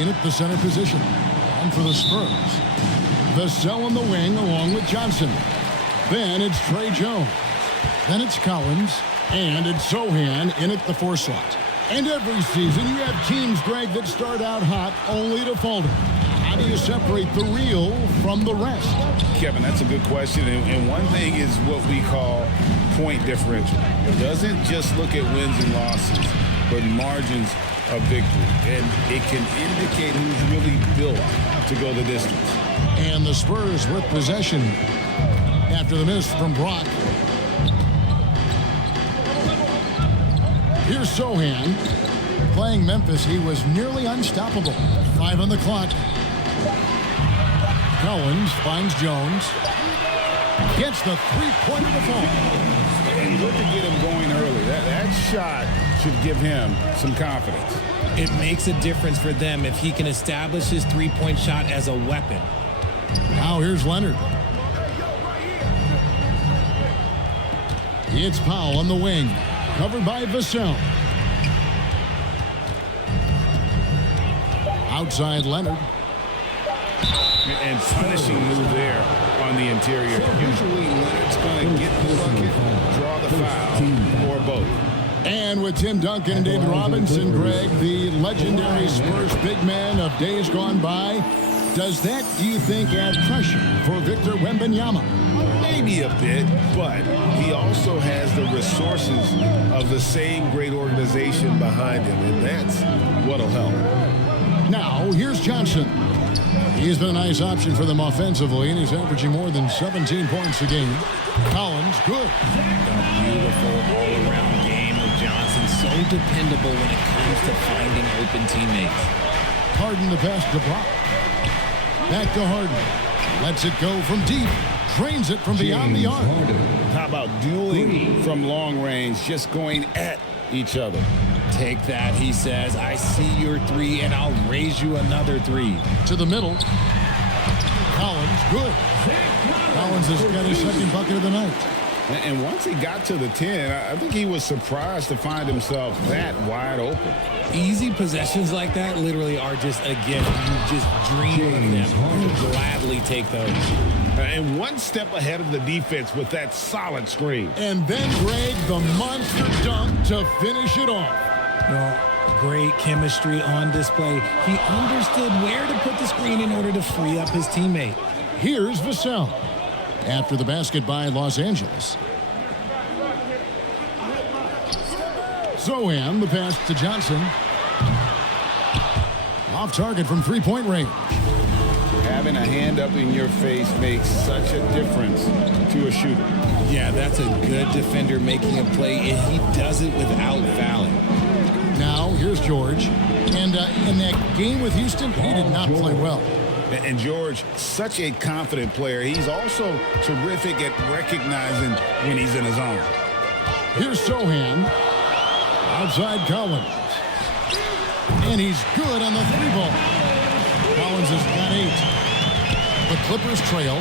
in at the center position. And for the Spurs, Vassell on the wing along with Johnson. Then it's Trey Jones. Then it's Collins. And it's Sohan in at the 4 slot. And every season you have teams, Greg, that start out hot only to falter. How do you separate the real from the rest? Kevin, that's a good question. And one thing is what we call point differential. It doesn't just look at wins and losses, but margins of victory. And it can indicate who's really built to go the distance. And the Spurs with possession after the miss from Brock. Here's Sohan. Playing Memphis, he was nearly unstoppable. 5 on the clock. Collins finds Jones. Gets the three-pointer to fall. And good to get him going early. That shot should give him some confidence. It makes a difference for them if he can establish his three-point shot as a weapon. Now here's Leonard. It's Powell on the wing. Covered by Vassell. Outside Leonard. And punishing move there on the interior. Usually Leonard's going to get the bucket, draw the foul, or both. And with Tim Duncan and David Robinson, Greg, the legendary Spurs big man of days gone by, does that, do you think, add pressure for Victor Wembanyama? Maybe a bit, but he also has the resources of the same great organization behind him, and that's what'll help. Now, here's Johnson. He's been a nice option for them offensively, and he's averaging more than 17 points a game. Collins, good. A beautiful all-around game of Johnson. So dependable when it comes to finding open teammates. Harden the pass to Brock. Back to Harden. Lets it go from deep. Drains it from beyond the arc. How about dueling from long range, just going at each other? Take that, he says. I see your 3, and I'll raise you another 3. To the middle. Collins, good. Collins has got his second bucket of the night. And once he got to the 10, I think he was surprised to find himself that wide open. Easy possessions like that literally are just a gift. You just dream of them. You gladly take those. And one step ahead of the defense with that solid screen. And then, Greg, the monster dunk to finish it off. Great chemistry on display. He understood where to put the screen in order to free up his teammate. Here's Vassell. After the basket by Los Angeles. Sohan, the pass to Johnson. Off target from three-point range. Having a hand up in your face makes such a difference to a shooter. Yeah, that's a good defender making a play, and he does it without fouling. Now, here's George. And in that game with Houston, he did not play well. And George, such a confident player. He's also terrific at recognizing when he's in his zone. Here's Sohan. Outside Collins. And he's good on the 3-ball. Collins has got 8. The Clippers trail.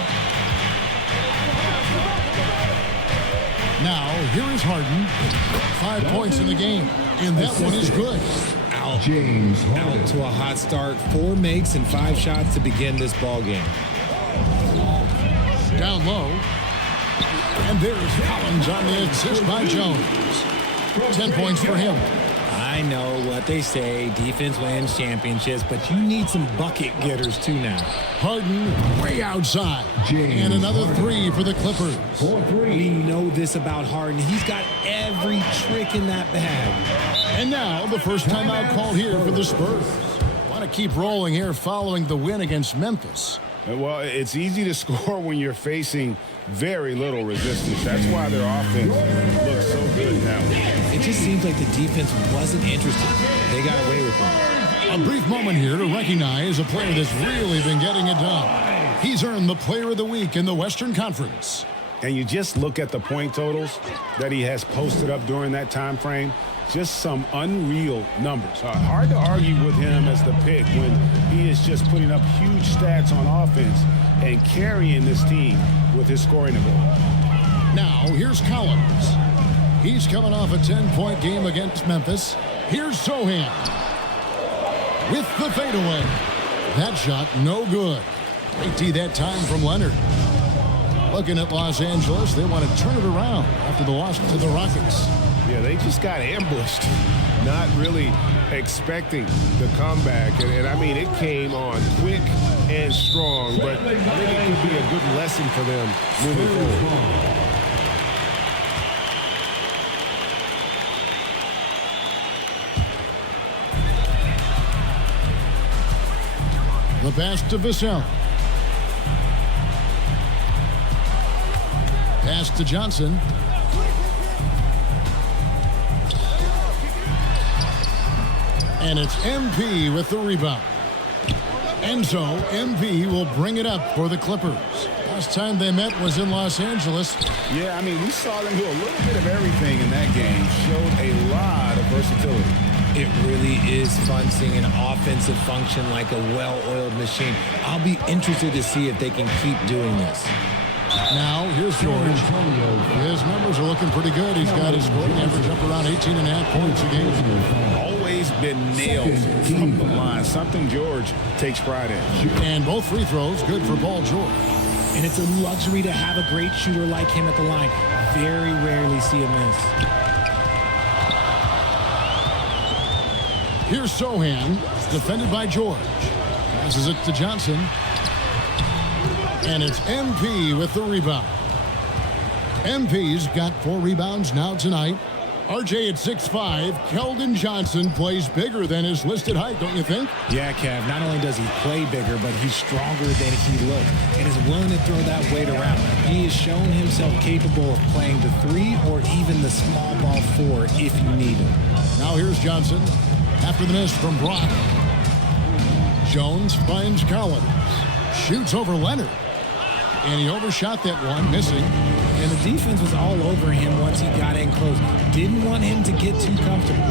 Now, here is Harden. 5 points in the game. And that one is good. Out to a hot start. 4 makes and 5 shots to begin this ball game. Down low. And there's Collins on the assist by Jones. 10 points for him. I know what they say, defense wins championships, but you need some bucket getters too now. Harden way outside. And another 3 for the Clippers. We know this about Harden. He's got every trick in that bag. And now the first timeout called here for the Spurs. Want to keep rolling here following the win against Memphis. Well, it's easy to score when you're facing very little resistance. That's why their offense looks so good now. It just seems like the defense wasn't interested. They got away with it. A brief moment here to recognize a player that's really been getting it done. He's earned the Player of the Week in the Western Conference. And you just look at the point totals that he has posted up during that time frame. Just some unreal numbers. Hard to argue with him as the pick when he is just putting up huge stats on offense and carrying this team with his scoring ability. Now, here's Collins. He's coming off a 10-point game against Memphis. Here's Sohan. with the fadeaway. That shot, no good. Great D that time from Leonard. Looking at Los Angeles, they want to turn it around after the loss to the Rockets. Yeah, they just got ambushed. Not really expecting the comeback. And I mean, it came on quick and strong, but I think it could be a good lesson for them moving forward. The pass to Vassell. Pass to Johnson. And it's MP with the rebound. And so MP will bring it up for the Clippers. Last time they met was in Los Angeles. Yeah, I mean, we saw them do a little bit of everything in that game. Showed a lot of versatility. It really is fun seeing an offensive function like a well-oiled machine. I'll be interested to see if they can keep doing this. Now, here's George. His numbers are looking pretty good. He's got his scoring average up around 18.5 points a game. Always been nailed from the line. Something George takes pride in. And both free throws good for Paul George. And it's a luxury to have a great shooter like him at the line. Very rarely see a miss. Here's Sohan, defended by George. Passes it to Johnson. And it's MP with the rebound. MP's got 4 rebounds now tonight. RJ at 6'5", Keldon Johnson plays bigger than his listed height, don't you think? Yeah, Kev, not only does he play bigger, but he's stronger than he looks and is willing to throw that weight around. He has shown himself capable of playing the 3 or even the small ball 4 if you need him. Now here's Johnson after the miss from Brock. Jones finds Collins. Shoots over Leonard. And he overshot that one, missing. And the defense was all over him once he got in close. Didn't want him to get too comfortable.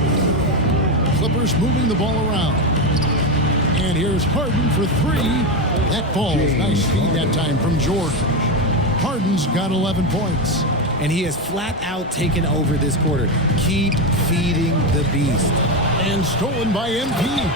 Clippers moving the ball around. And here's Harden for 3. That falls. Nice feed that time from George. Harden's got 11 points. And he has flat out taken over this quarter. Keep feeding the beast. And stolen by MP.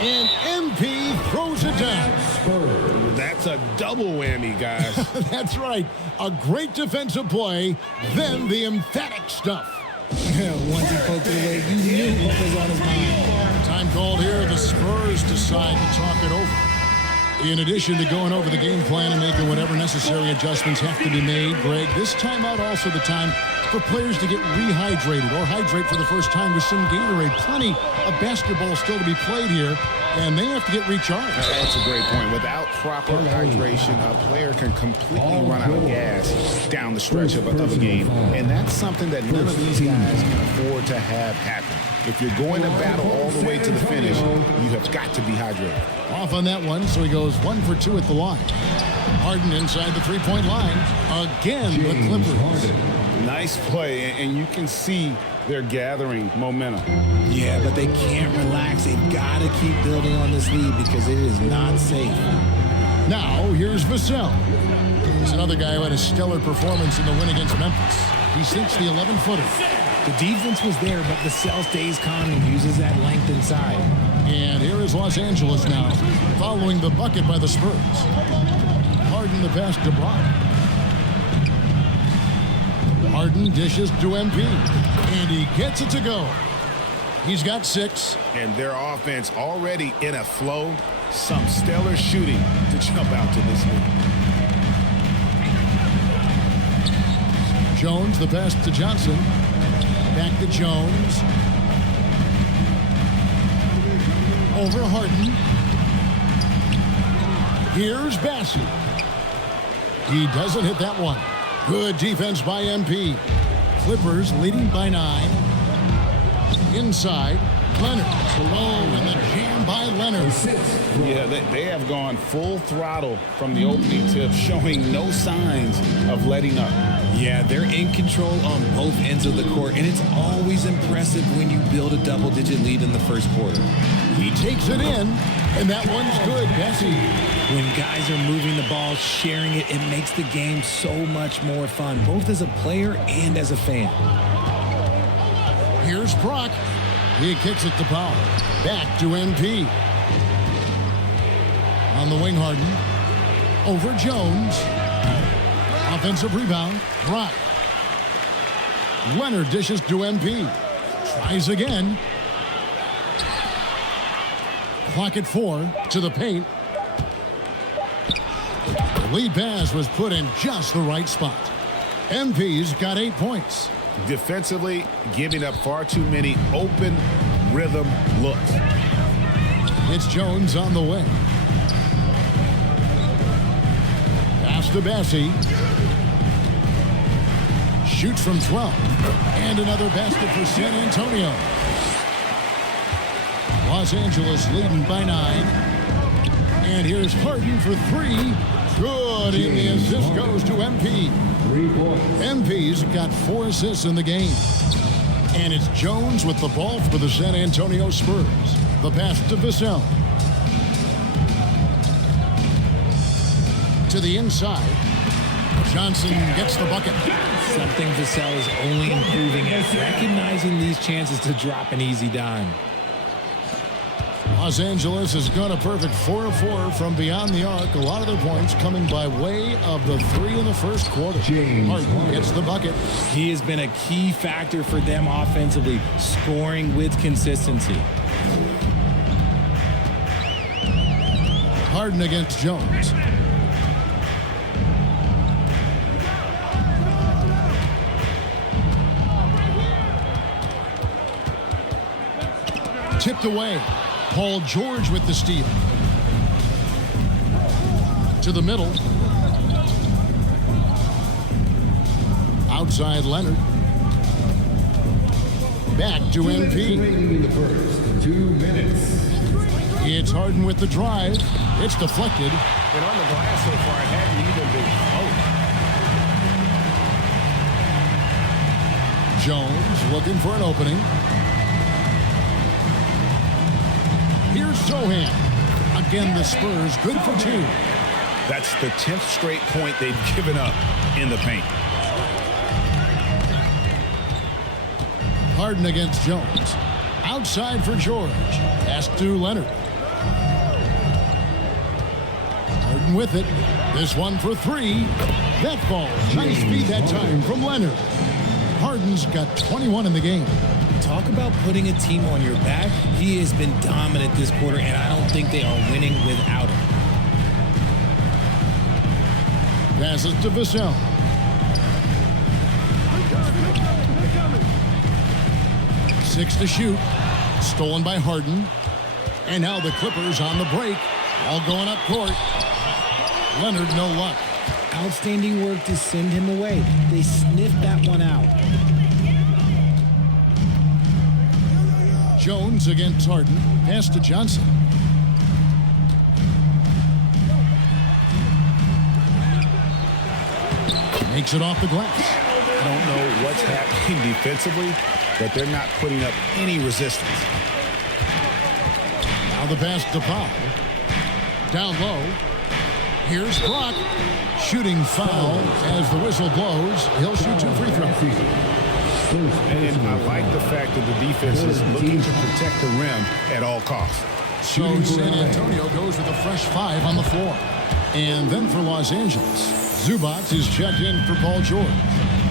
And MP throws it down. That's a double whammy, guys. That's right. A great defensive play, then the emphatic stuff. Once he poked it away, you knew what was on his mind. Time called here. The Spurs decide to talk it over. In addition to going over the game plan and making whatever necessary adjustments have to be made, Greg, this timeout also the time for players to get rehydrated or hydrate for the first time with some Gatorade. Plenty of basketball still to be played here, and they have to get recharged. That's a great point. Without proper hydration, a player can completely run out of gas down the stretch of a game, and that's something that none of these guys can afford to have happen. If you're going to battle all the way to the finish, you have got to be hydrated. Off on that one, so he goes 1 for 2 at the line. Harden inside the three-point line. Again, the Clippers. Nice play, and you can see they're gathering momentum. Yeah, but they can't relax. They've got to keep building on this lead because it is not safe. Now, here's Vassell. He's another guy who had a stellar performance in the win against Memphis. He sinks the 11-footer. The defense was there, but Vassell stays calm and uses that length inside. And here is Los Angeles now, following the bucket by the Spurs. Harden the pass to Brock. Harden dishes to MP, and he gets it to go. He's got 6. And their offense already in a flow. Some stellar shooting to jump out to this lead. Jones the pass to Johnson. Back to Jones. Over Harden. Here's Bassey. He doesn't hit that one. Good defense by MP. Clippers leading by 9. Inside, Leonard. Oh, and the jam by Leonard. Yeah, they have gone full throttle from the opening tip, showing no signs of letting up. Yeah, they're in control on both ends of the court, and it's always impressive when you build a double-digit lead in the first quarter. He takes it in, and that one's good. Bassey. When guys are moving the ball, sharing it, it makes the game so much more fun, both as a player and as a fan. Here's Brock. He kicks it to Powell. Back to MP. On the wing, Harden. Over Jones. Offensive rebound. Brock. Leonard dishes to MP. Tries again. Clock at 4 to the paint. The lead pass was put in just the right spot. MP's got 8 points. Defensively, giving up far too many open rhythm looks. It's Jones on the wing. Pass to Bassie. Shoots from 12. And another basket for San Antonio. Los Angeles leading by 9. And here's Harden for 3. Good, and the assist goes to MP. MP's got 4 assists in the game. And it's Jones with the ball for the San Antonio Spurs. The pass to Vassell. To the inside. Johnson gets the bucket. Something Vassell is only improving at, recognizing these chances to drop an easy dime. Los Angeles has got a perfect 4 of 4 from beyond the arc. A lot of their points coming by way of the 3 in the first quarter. Harden gets the bucket. He has been a key factor for them offensively, scoring with consistency. Harden against Jones. Tipped away. Paul George with the steal. To the middle. Outside Leonard. Back to MP. The first 2 minutes. It's Harden with the drive. It's deflected. And on the glass so far, it hadn't even been Jones looking for an opening. Here's Sohan. Again, the Spurs good for 2. That's the 10th straight point they've given up in the paint. Harden against Jones. Outside for George. Pass to Leonard. Harden with it. This one for 3. That falls. Nice feed that time from Leonard. Harden's got 21 in the game. Talk about putting a team on your back. He has been dominant this quarter, and I don't think they are winning without him. Passes to Vassell. Six to shoot. Stolen by Harden. And now the Clippers on the break. All going up court. Leonard, no luck. Outstanding work to send him away. They sniffed that one out. Jones against Harden. Pass to Johnson. Makes it off the glass. I don't know what's happening defensively, but they're not putting up any resistance. Now the pass to Powell. Down low. Here's Brock. Shooting foul as the whistle blows. He'll shoot 2 free throws. And I like the fact that the defense is looking to protect the rim at all costs. So San Antonio goes with a fresh 5 on the floor. And then for Los Angeles, Zubac is checked in for Paul George.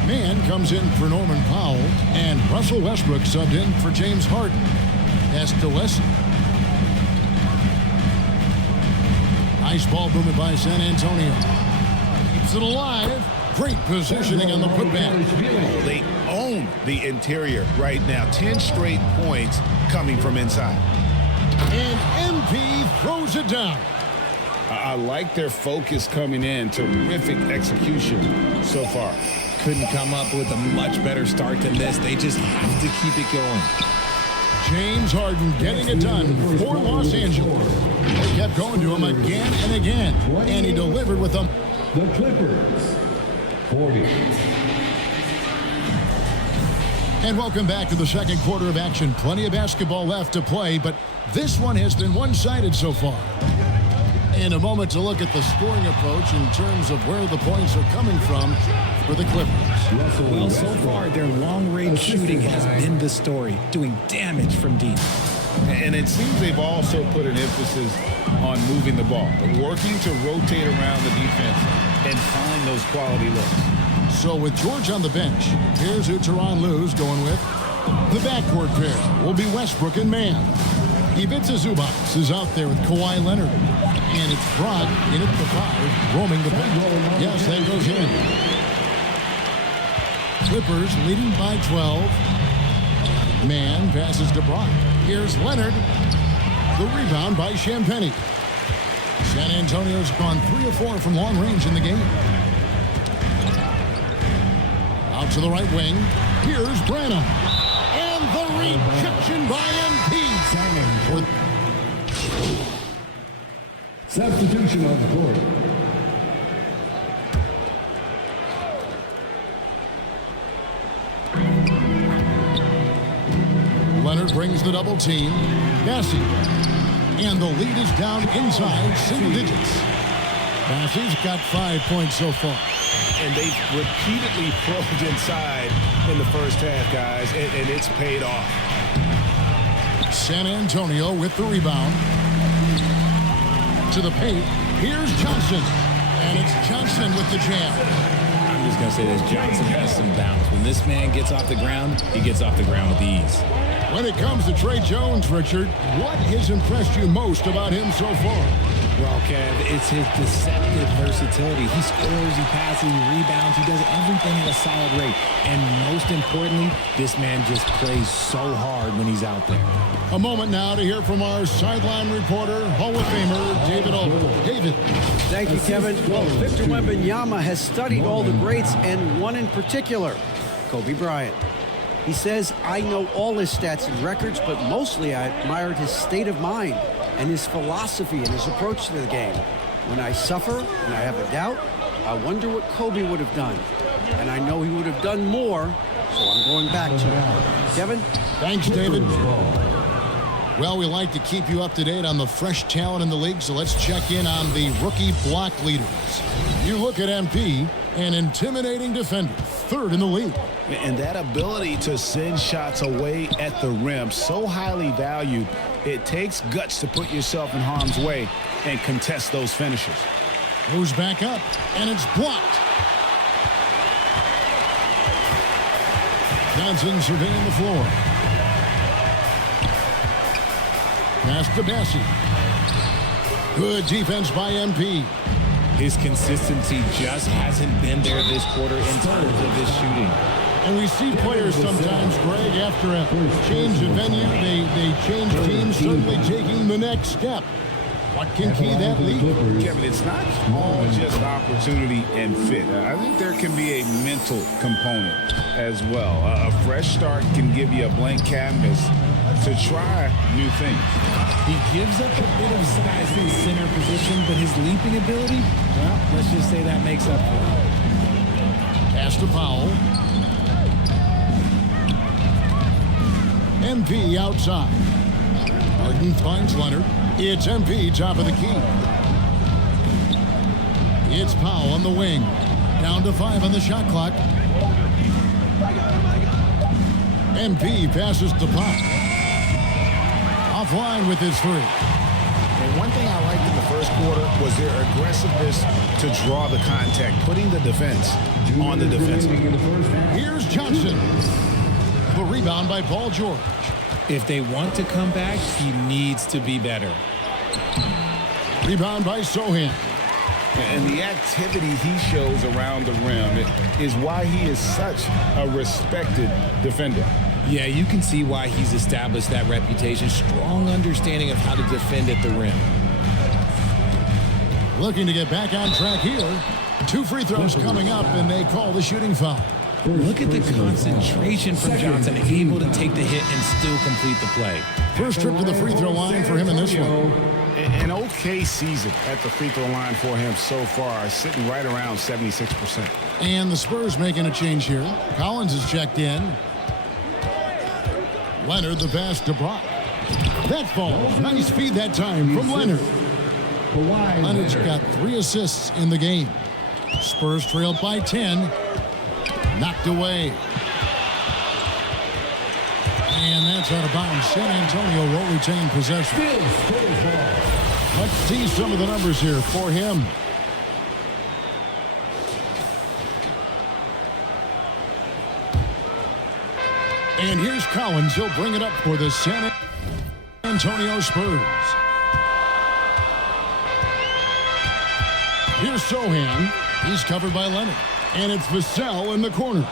Mann comes in for Norman Powell. And Russell Westbrook subbed in for James Harden. Pass to Wesley. Nice ball movement by San Antonio. Keeps it alive. Great positioning on the putback. Oh, they own the interior right now. 10 straight points coming from inside. And MP throws it down. I like their focus coming in. Terrific execution so far. Couldn't come up with a much better start than this. They just have to keep it going. James Harden getting it done for Los Angeles. They kept going to him again and again. And he delivered with them. The Clippers. 40. And welcome back to the second quarter of action. Plenty of basketball left to play, but this one has been one-sided so far. And a moment to look at the scoring approach in terms of where the points are coming from for the Clippers. Well, so far, their long-range shooting has been the story, doing damage from deep. And it seems they've also put an emphasis on moving the ball, working to rotate around the defense and find those quality looks. So with George on the bench, here's who Tyronn Lue's going with. The backcourt pair will be Westbrook and Mann. Ivica Zubac is out there with Kawhi Leonard. And it's Brock in at the 5, roaming the bench. Yes, that goes in. Clippers leading by 12. Mann passes to Brock. Here's Leonard. The rebound by Champagnie. San Antonio's gone 3 of 4 from long range in the game. Out to the right wing. Here's Branham. And the rejection by MP. Substitution on the court. Leonard brings the double team. Bassey. And the lead is down inside single digits. Bassey's got 5 points so far. And they've repeatedly probed inside in the first half, guys, and it's paid off. San Antonio with the rebound. To the paint. Here's Johnson. And it's Johnson with the jam. I'm just going to say this. Johnson has some bounce. When this man gets off the ground, he gets off the ground with ease. When it comes to Trey Jones, Richard, what has impressed you most about him so far? Well, Kev, it's his deceptive versatility. He scores, he passes, he rebounds, he does everything at a solid rate. And most importantly, this man just plays so hard when he's out there. A moment now to hear from our sideline reporter, Hall of Famer, David Olber. David. Thank you, Kevin. Well, Victor Wembanyama has studied all the greats and one in particular, Kobe Bryant. He says, I know all his stats and records, but mostly I admired his state of mind and his philosophy and his approach to the game. When I suffer and I have a doubt, I wonder what Kobe would have done. And I know he would have done more, so I'm going back to him. Kevin? Thanks, David. Well, we like to keep you up to date on the fresh talent in the league, so let's check in on the rookie block leaders. You look at MP, an intimidating defender, 3rd in the league. And that ability to send shots away at the rim, so highly valued, it takes guts to put yourself in harm's way and contest those finishes. Goes back up, and it's blocked. Johnson surveying the floor. Pass to Bassey. Good defense by MP. His consistency just hasn't been there this quarter in terms of his shooting. And we see players sometimes, Greg, after a change of venue, they change teams, certainly taking the next step. What can key that lead? Kevin, it's not all just opportunity and fit. I think there can be a mental component as well. A fresh start can give you a blank canvas to try new things. He gives up a bit of size in the center position, but his leaping ability, well, let's just say that makes up for it. Pass to Powell. MP outside. Harden finds Leonard. It's MP top of the key. It's Powell on the wing. Down to 5 on the shot clock. MP passes to Pop. Offline with his 3. And one thing I liked in the first quarter was their aggressiveness to draw the contact, putting the defense on the defensive. Here's Johnson. The rebound by Paul George. If they want to come back, he needs to be better. Rebound by Sohan. And the activity he shows around the rim is why he is such a respected defender. Yeah, you can see why he's established that reputation. Strong understanding of how to defend at the rim. Looking to get back on track here. 2 free throws coming up, and they call the shooting foul. Look at the concentration from Johnson, able to take the hit and still complete the play. First trip to the free throw line for him in this one. An okay season at the free throw line for him so far, sitting right around 76%. And the Spurs making a change here. Collins is checked in. Leonard the pass to Brock. That falls. Nice feed that time from Leonard. Leonard's got 3 assists in the game. Spurs trailed by 10. Knocked away. And that's out of bounds. San Antonio will retain possession. Let's see some of the numbers here for him. And here's Collins. He'll bring it up for the San Antonio Spurs. Here's Sohan. He's covered by Leonard. And it's Vassell in the corner.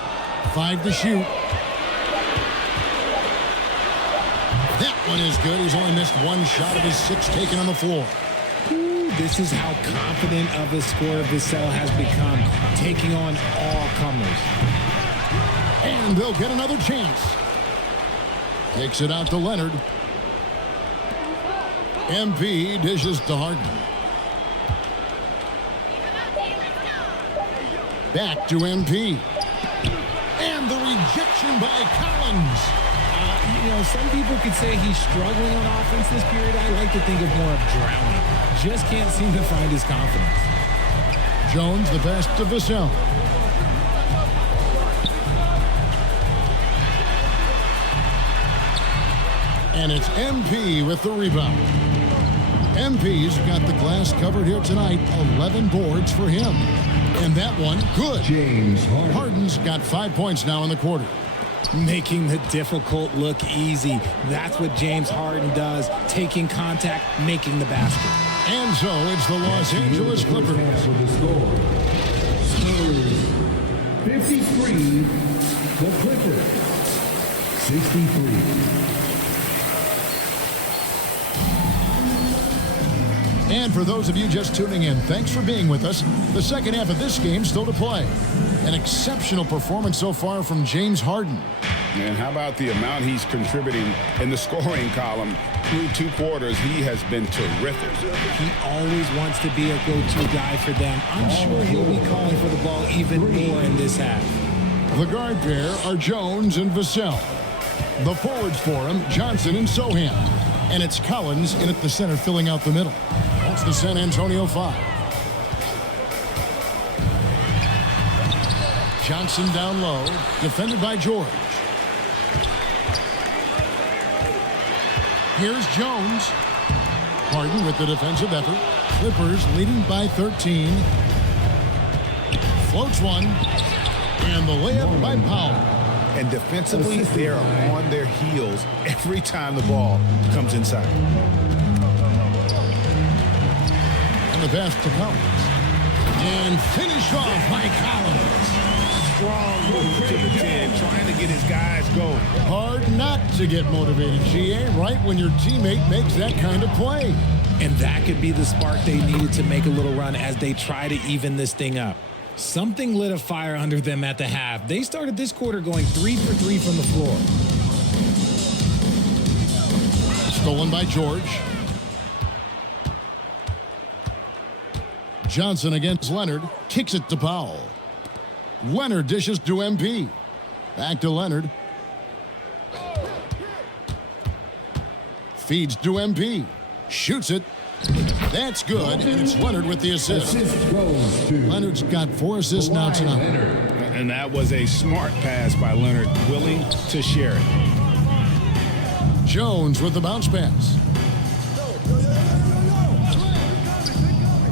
5 to shoot. That one is good. He's only missed one shot of his 6 taken on the floor. Ooh, this is how confident of a scorer Vassell has become, taking on all comers. And they'll get another chance. Takes it out to Leonard. MP dishes to Harden. Back to MP. And the rejection by Collins. Some people could say he's struggling on offense this period. I like to think of more of drowning. Just can't seem to find his confidence. Jones, the pass to Vassell. And it's MP with the rebound. MP's got the glass covered here tonight. 11 boards for him. And that one, good. James Harden. Harden's got 5 points now in the quarter. Making the difficult look easy. That's what James Harden does. Taking contact, making the basket. And so it's the Los Angeles Clippers. With the score. Spurs 53. The Clippers 63. And for those of you just tuning in, thanks for being with us. The second half of this game still to play. An exceptional performance so far from James Harden. And how about the amount he's contributing in the scoring column? Through 2 quarters, he has been terrific. He always wants to be a go-to guy for them. I'm sure he'll be calling for the ball even more in this half. The guard pair are Jones and Vassell. The forwards for him, Johnson and Sohan. And it's Collins in at the center filling out the middle. That's the San Antonio 5. Johnson down low, defended by George. Here's Jones. Harden with the defensive effort. Clippers leading by 13. Floats one. And the layup by Powell. And defensively, they're on their heels every time the ball comes inside. And the pass to Collins. And finished off by Collins. Strong move to the 10, trying to get his guys going. Hard not to get motivated, GA, right when your teammate makes that kind of play. And that could be the spark they needed to make a little run as they try to even this thing up. Something lit a fire under them at the half. They started this quarter going 3 for 3 from the floor. Stolen by George. Johnson against Leonard. Kicks it to Powell. Leonard dishes to MP. Back to Leonard. Feeds to MP. Shoots it. That's good, and it's Leonard with the assist. Leonard's got 4 assists now tonight. And that was a smart pass by Leonard, willing to share it. Jones with the bounce pass.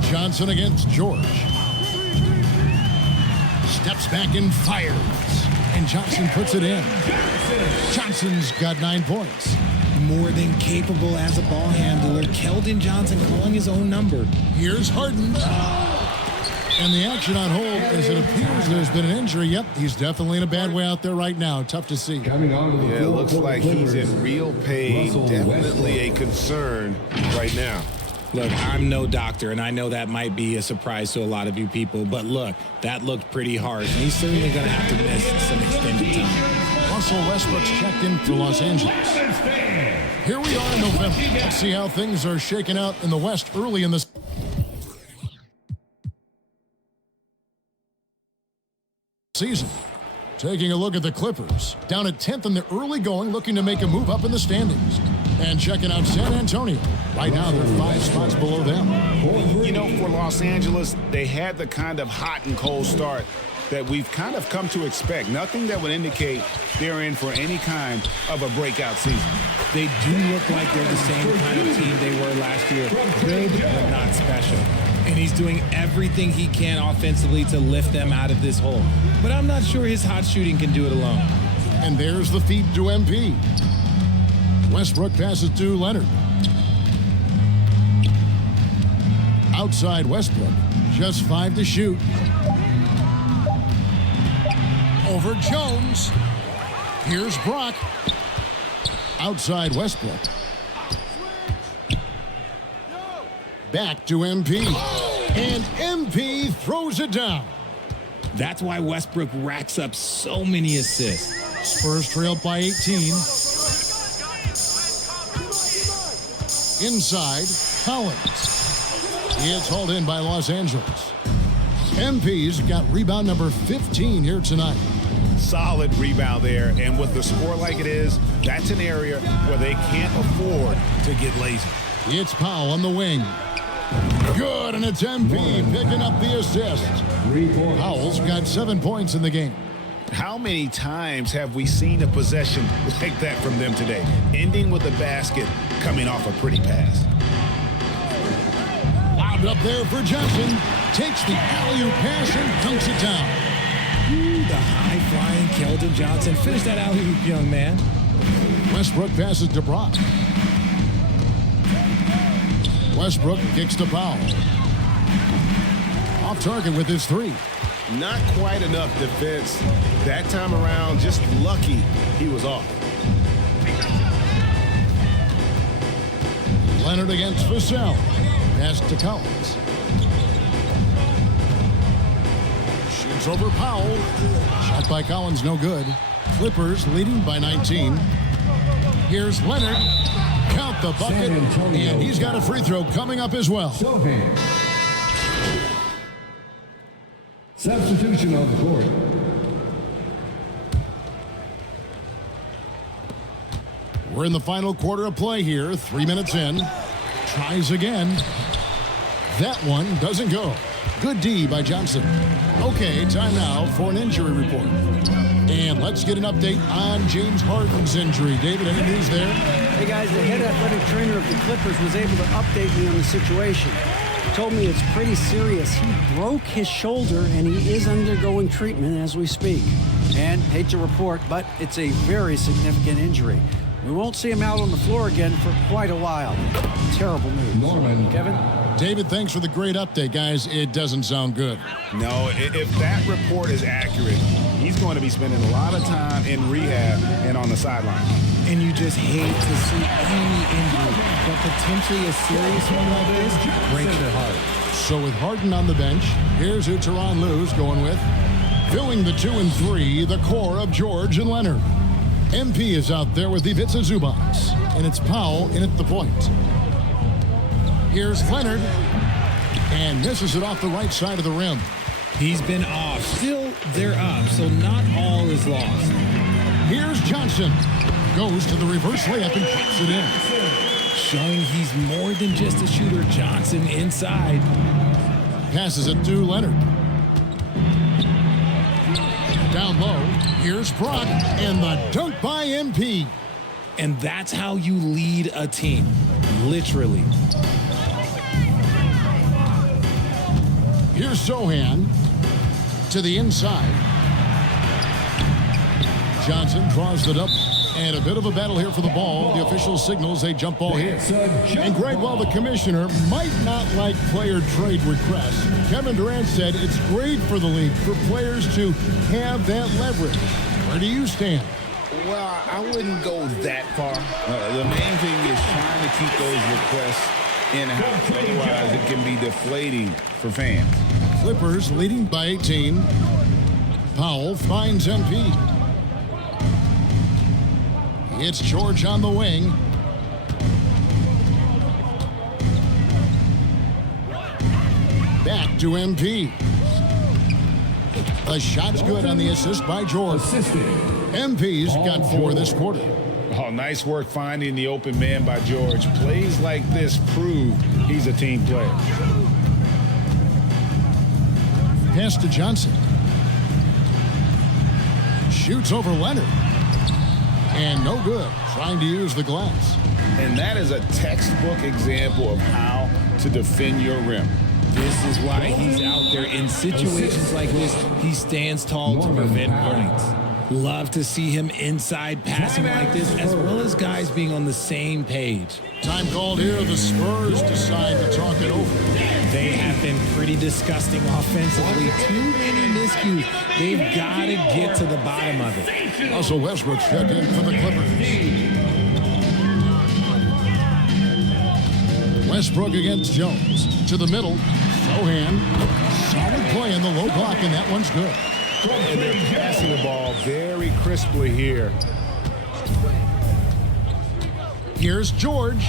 Johnson against George. Steps back and fires. And Johnson puts it in. Johnson's got 9 points. More than capable as a ball handler. Keldon Johnson calling his own number. Here's Harden. And the action on hold as it appears there's been an injury. Yep, he's definitely in a bad way out there right now. Tough to see. Coming onto the Yeah, it floor looks for the like Clippers, he's in real pain. Russell Definitely a Westbrook. concern right now. Look, I'm no doctor, and I know that might be a surprise to a lot of you people, but look, that looked pretty harsh, and he's certainly going to have to miss some extended time. Russell Westbrook's checked in for Los Angeles. Here we are in November. Let's see how things are shaking out in the West early in this season. Taking a look at the Clippers. Down at 10th in the early going, looking to make a move up in the standings. And checking out San Antonio. Right now, they're 5 spots below them. You know, for Los Angeles, they had the kind of hot and cold start that we've kind of come to expect. Nothing that would indicate they're in for any kind of a breakout season. They do look like they're the same kind of team they were last year. Good, but not special. And he's doing everything he can offensively to lift them out of this hole. But I'm not sure his hot shooting can do it alone. And there's the feed to MP. Westbrook passes to Leonard. Outside Westbrook, just 5 to shoot. Over Jones. Here's Brock. Outside Westbrook. Back to MP. And MP throws it down. That's why Westbrook racks up so many assists. Spurs trailed by 18. Inside, Collins. It's hauled in by Los Angeles. MP's got rebound number 15 here tonight. Solid rebound there, and with the score like it is, that's an area where they can't afford to get lazy. It's Powell on the wing. Good, and it's MP picking up the assist. Powell's got 7 points in the game. How many times have we seen a possession like that from them today, ending with a basket coming off a pretty pass? Lobbed up there for Johnson. Takes the alley-oop pass and dunks it down. Ooh, the high-flying Keldon Johnson. Finish that alley-oop, young man. Westbrook passes to Brock. Westbrook kicks to Powell. Off target with his 3. Not quite enough defense that time around. Just lucky he was off. Leonard against Vassell. Pass to Collins. Shoots over Powell. Shot by Collins, no good. Clippers leading by 19. Here's Leonard. Count the bucket. And he's got a free throw coming up as well. Substitution on the court. We're in the final quarter of play here. 3 minutes in. Tries again. That one doesn't go. Good D by Johnson. Okay, time now for an injury report. And let's get an update on James Harden's injury. David, any news there? Hey guys, the head athletic trainer of the Clippers was able to update me on the situation. He told me it's pretty serious. He broke his shoulder and he is undergoing treatment as we speak. And hate to report, but it's a very significant injury. We won't see him out on the floor again for quite a while. Terrible news. Norman. Kevin? David, thanks for the great update, guys. It doesn't sound good. No, if that report is accurate, he's going to be spending a lot of time in rehab and on the sideline. And you just hate to see any injury, but potentially a serious one like this breaks your heart. So with Harden on the bench, here's who Tyronn Lue's going with. Filling the 2 and 3, the core of George and Leonard. MP is out there with Ivica Zubac, and it's Powell in at the point. Here's Leonard, and misses it off the right side of the rim. He's been off. Still, they're up, so not all is lost. Here's Johnson. Goes to the reverse layup and puts it in. Showing he's more than just a shooter. Johnson inside. Passes it to Leonard. Down low, here's Brock, and the dunk by MP. And that's how you lead a team. Literally. Here's Sohan to the inside. Johnson draws it up, and a bit of a battle here for the ball. The official signals a jump ball here. And Greg, while the commissioner might not like player trade requests, Kevin Durant said it's great for the league for players to have that leverage. Where do you stand? Well, I wouldn't go that far. The main thing is trying to keep those requests in-house. Otherwise, it can be deflating for fans. Clippers leading by 18. Powell finds MP. It's George on the wing. Back to MP. The shot's good on the assist by George. MP's got 4 this quarter. Oh, nice work finding the open man by George. Plays like this prove he's a team player. Pass to Johnson. Shoots over Leonard. And no good. Trying to use the glass. And that is a textbook example of how to defend your rim. This is why he's out there in situations like this. He stands tall to prevent points. Love to see him inside passing like this, as well as guys being on the same page. Time called here. The Spurs decide to talk it over. They have been pretty disgusting offensively. Too many miscues. They've got to get to the bottom of it. Russell Westbrook checked in for the Clippers. Westbrook against Jones. To the middle. Sohan. Solid play in the low block, and that one's good. And they're passing the ball very crisply here. Here's George.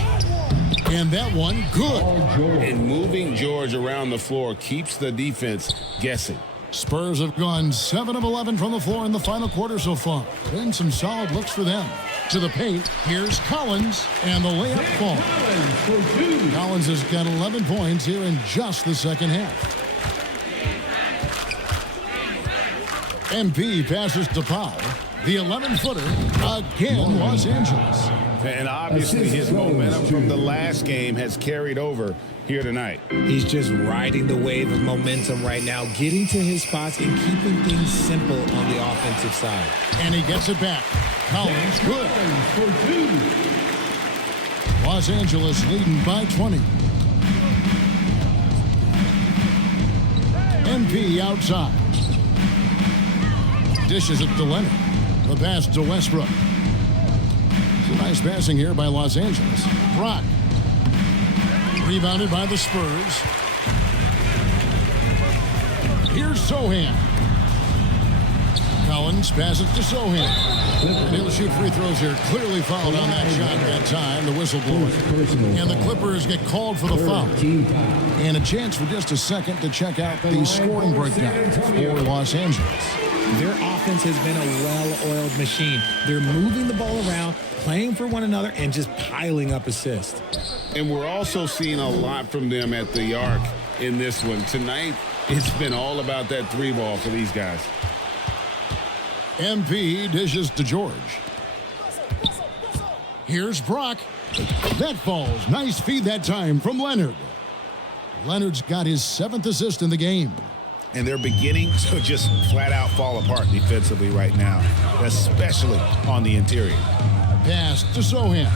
And that one, good. And moving George around the floor keeps the defense guessing. Spurs have gone 7 of 11 from the floor in the final quarter so far. Been some solid looks for them. To the paint, here's Collins, and the layup falls. Collins has got 11 points here in just the second half. MP passes to Powell. The 11-footer, again, Los Angeles. And obviously his momentum from the last game has carried over here tonight. He's just riding the wave of momentum right now, getting to his spots and keeping things simple on the offensive side. And he gets it back. Collins, good. Los Angeles leading by 20. MP outside. Dishes it to Leonard. The pass to Westbrook. It's a nice passing here by Los Angeles. Brock. Rebounded by the Spurs. Here's Sohan. Collins passes to Sohan. And he'll shoot free throws here. Clearly fouled on that shot that time. The whistle blower. And the Clippers get called for the foul. And a chance for just a second to check out the scoring breakdown for Los Angeles. Their offense has been a well-oiled machine. They're moving the ball around, playing for one another, and just piling up assists. And we're also seeing a lot from them at the arc in this one. Tonight, it's been all about that three ball for these guys. MP dishes to George. Here's Brock. That falls. Nice feed that time from Leonard. Leonard's got his 7th assist in the game. And they're beginning to just flat out fall apart defensively right now, especially on the interior. Pass to Sohan.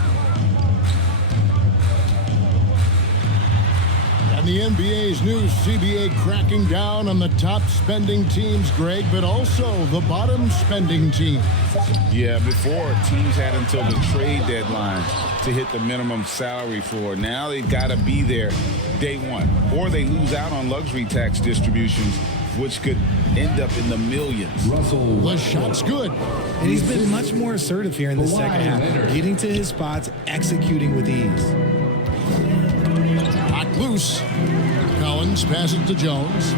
And the NBA's new CBA cracking down on the top spending teams, Greg, but also the bottom spending teams. Yeah, before teams had until the trade deadline to hit the minimum salary floor. Now they've got to be there day one, or they lose out on luxury tax distributions, which could end up in the millions. The shot's good. And he's been much more assertive here in the second half, getting to his spots, executing with ease. Knocked loose. Collins passes to Jones.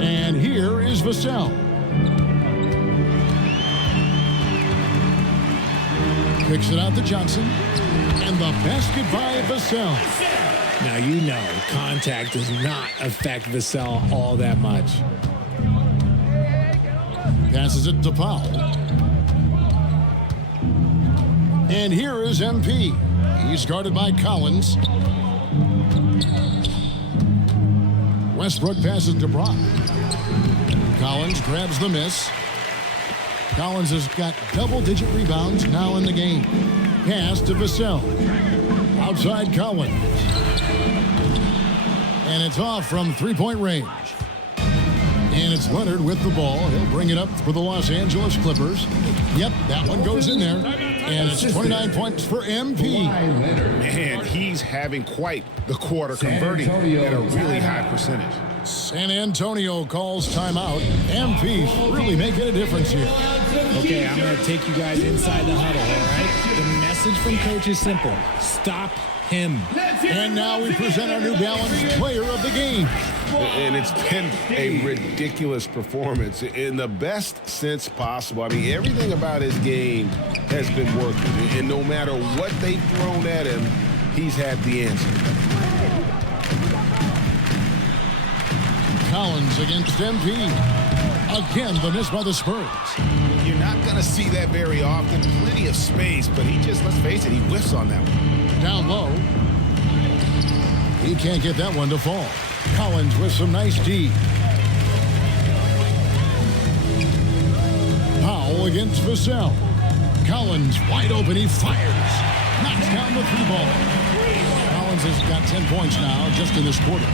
And here is Vassell. Kicks it out to Johnson. And the basket by Vassell. Now, you know, contact does not affect Vassell all that much. Passes it to Powell. And here is MP. He's guarded by Collins. Westbrook passes to Brock. Collins grabs the miss. Collins has got double-digit rebounds now in the game. Pass to Vassell. Outside Collins. And it's off from three-point range. And it's Leonard with the ball. He'll bring it up for the Los Angeles Clippers. Yep, that one goes in there. And it's 29 points for MP. Man, he's having quite the quarter, converting at a really high percentage. San Antonio calls timeout. MP's really making a difference here. Okay, I'm going to take you guys inside the huddle, all right? The message from coach is simple. Stop him. And now we present our New Balance player of the game. And it's been a ridiculous performance in the best sense possible. I mean, everything about his game has been working. And no matter what they've thrown at him, he's had the answer. Collins against MP. Again, the miss by the Spurs. You're not going to see that very often. Plenty of space, but he just, let's face it, he whiffs on that one. Down low. He can't get that one to fall. Collins with some nice D. Powell against Vassell. Collins wide open. He fires. Knocks down the 3-ball. Collins has got 10 points now just in this quarter.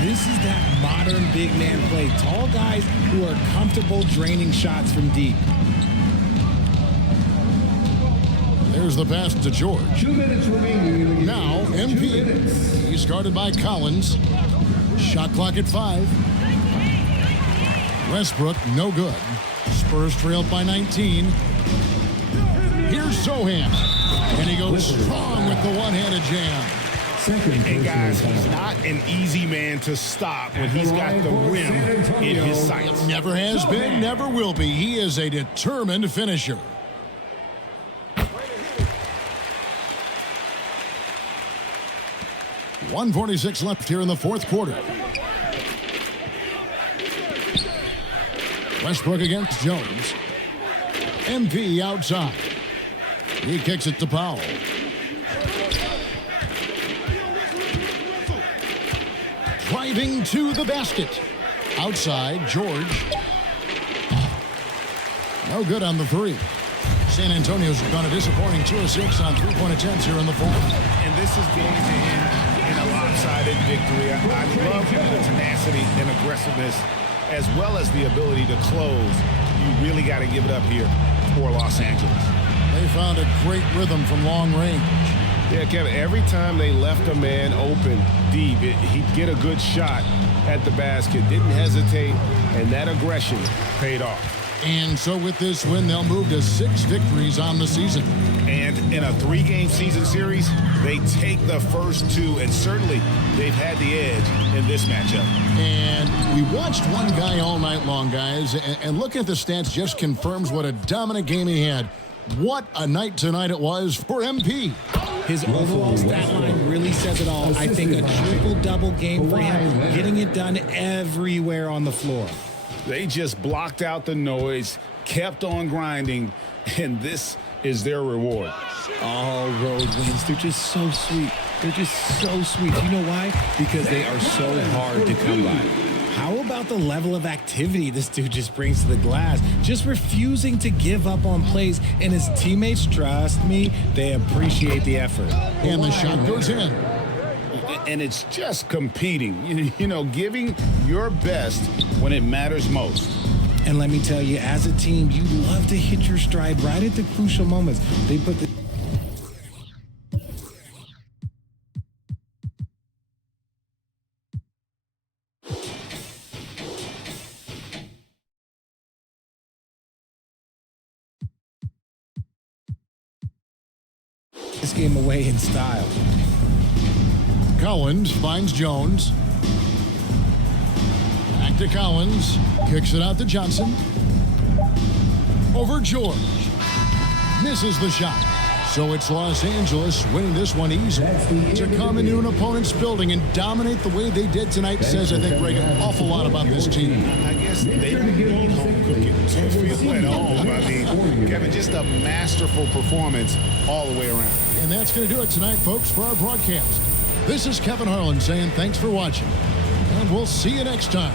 This is that modern big man play. Tall guys who are comfortable draining shots from deep. There's the pass to George. 2 minutes remaining. Now, MP. He's guarded by Collins. Shot clock at 5. Westbrook, no good. Spurs trailed by 19. Here's Sohan. And he goes strong with the one-handed jam. And guys, he's not an easy man to stop when he's got the rim in his sights. Never has been, never will be. He is a determined finisher. .146 left here in the fourth quarter. Westbrook against Jones. MP outside. He kicks it to Powell. Driving to the basket. Outside, George. No good on the 3. San Antonio's gone a disappointing 2 of 6 on 3-point attempts here in the fourth. And this is going to end in a lopsided victory. I love the tenacity and aggressiveness, as well as the ability to close. You really got to give it up here for Los Angeles. They found a great rhythm from long range. Yeah, Kevin, every time they left a man open deep, he'd get a good shot at the basket. Didn't hesitate, and that aggression paid off. And so with this win, they'll move to 6 victories on the season. And in a 3-game season series, they take the first 2, and certainly they've had the edge in this matchup. And we watched one guy all night long, guys, and looking at the stats just confirms what a dominant game he had. What a night tonight it was for MP. His overall stat line really says it all. I think a triple-double game for him, getting it done everywhere on the floor. They just blocked out the noise, kept on grinding, and this is their reward. All road wins. They're just so sweet. They're just so sweet. You know why? Because they are so hard to come by. How about the level of activity this dude just brings to the glass? Just refusing to give up on plays, and his teammates, trust me, they appreciate the effort. And the shot goes in. And it's just competing, you know, giving your best when it matters most. And let me tell you, as a team, you love to hit your stride right at the crucial moments. They put the this game away in style. Collins finds Jones. Back to Collins. Kicks it out to Johnson. Over George. Misses the shot. So it's Los Angeles winning this one easily. To come into an opponent's building and dominate the way they did tonight says, I think, Greg, an awful lot about this team. I guess they don't need home cooking to feel at home. I mean, Kevin, just a masterful performance all the way around. And that's going to do it tonight, folks, for our broadcast. This is Kevin Harlan saying thanks for watching, and we'll see you next time.